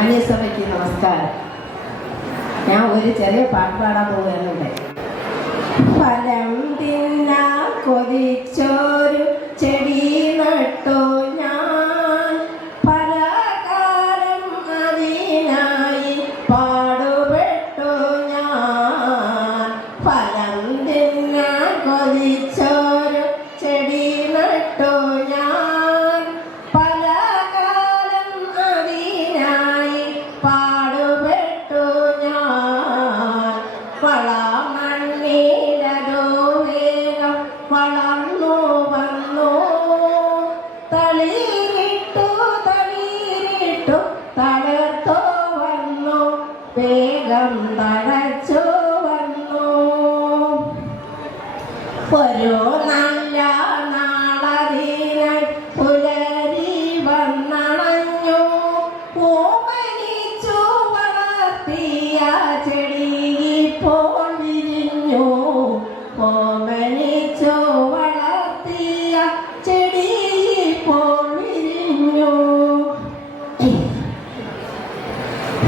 മാന്യസഭയ്ക്ക് നമസ്കാരം. ഞാൻ ഒരു ചെറിയ പാട്ട് പാടാൻ പോകുന്നുണ്ട്. ഫലം തിന്നാ കൊതിച്ചോരു ചെടി നട്ടു ഞാൻ, പലകാലം അതിനായി പാടുപെട്ടു ഞാൻ. ഫലം തിന്നാ കൊതിച്ചോരു ചെടി നട്ടു ഞാൻ, പലകാലം അതിനായി പാടുപെട്ടു ഞാൻ. വളമണ്ണിലോ വേഗം വളർന്നു വന്നു, തളിരിട്ടു തളിരിട്ടു തളർത്തു വന്നു, വേഗം തഴച്ചു വന്നു. ഒരു നല്ല നാളതിനായി പുലരി വന്നണഞ്ഞു, ഓമനിച്ചു വളർത്തിയ ചെടി ഇപ്പോൾ വിരിഞ്ഞു. ഓമനിച്ചു വളർത്തിയ ചെടി ഇപ്പോൾ വിരിഞ്ഞു.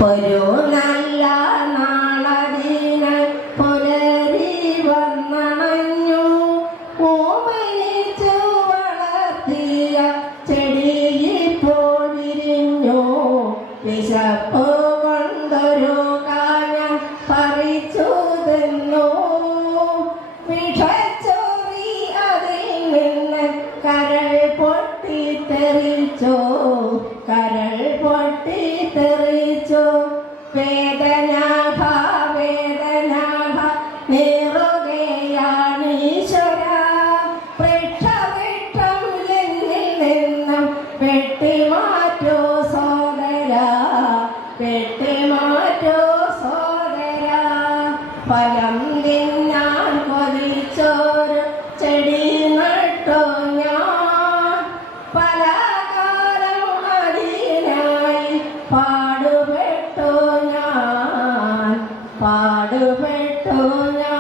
ഒരു നല്ല നാളതിനായി പുലരി വന്നണഞ്ഞു, ഓമനിച്ചു വളർത്തിയ ചെടി ഇപ്പോൾ വിരിഞ്ഞു. വിശപ്പ് കൊണ്ടൊരു കാഞ്ഞം പറിച്ചു തിന്നു, വിഷച്ചോറി അതിൽ നിന്ന് കരൾ പൊട്ടിത്തെറിച്ചു, കരൾ പൊട്ടിത്തെറിച്ചു. വേദനാഭ വേദനാഭ നേറുകയാണീശ്വര, വൃക്ഷവൃക്ഷം എന്നിൽ നിന്നും വെട്ടിമാറ്റോ സോദര, വെട്ടിമാറ്റോ സോദര. ഫലം തിന്നാൻ കൊതിച്ചോരു ചെടി നട്ടു ഞാൻ, പലകാലം അതിനായി പാടുപെട്ടു ഞാൻ, പാടുപെട്ടു ഞാൻ.